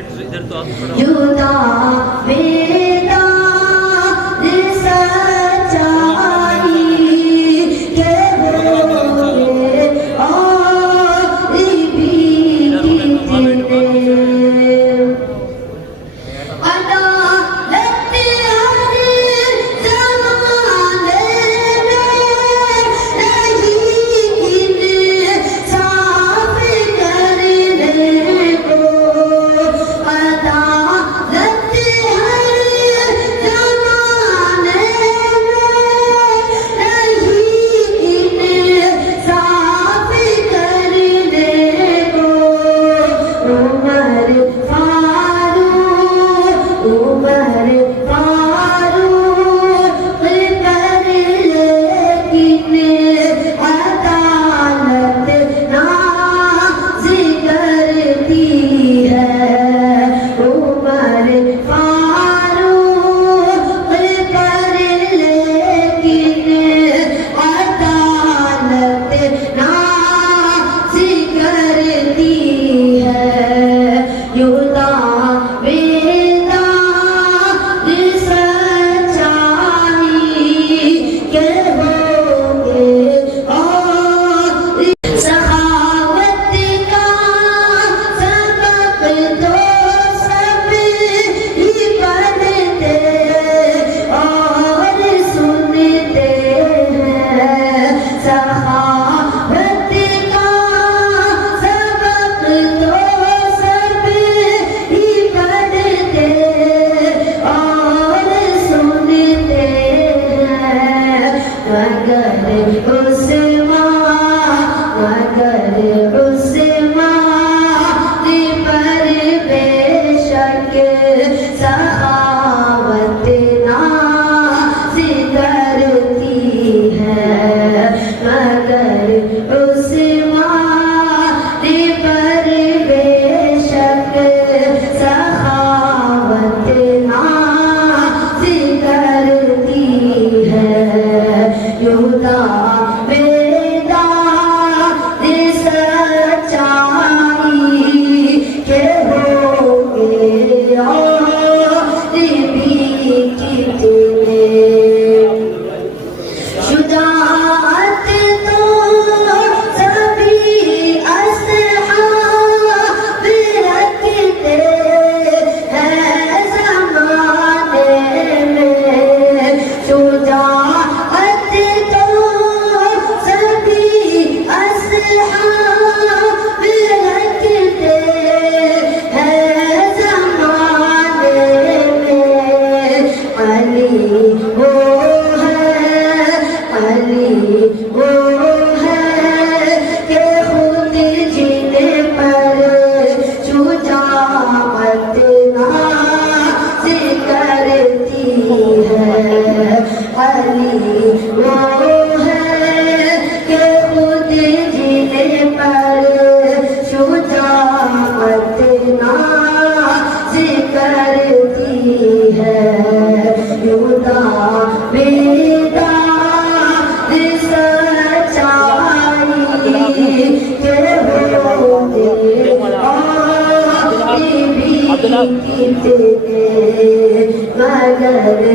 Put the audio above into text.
जुदा बेदा सच्चाई के बोले और भी कितने अदालत हर ज़माने में नहीं इंसाफ करने को अदालत हर ज़माने में नहीं इंसाफ करने को उमर फारूक कर लेकिन अदालत नाज़ करती है उमर फारूक कर लेकिन अदालत नाज़ करती है युदा बेदा सच्चाई के होंगे और सखावत का सबक तो सब ही पढ़ते और सुनते हैं सखावत का सबक तो सब ही पढ़ते और सुनते हैं मगर उस्मान पर बेशक सखावत नाज़ करती है मगर उस्मान पर बेशक सखावत नाज़ करती है युदा बेदा सच्चाई के होंगे और भी कितने शुजाअत तो सभी अस्हाब रखते हैं ज़माने में शुजाअत तो सभी अस्हाब रखते हैं ज़माने में अली वो है कि खुद जिन पर शुजाअत नाज़ करती है अली वो है कि खुद जिन पर शुजाअत नाज़ करती है युदा बेदा सच्चाई के होंगे और भी कितने मगर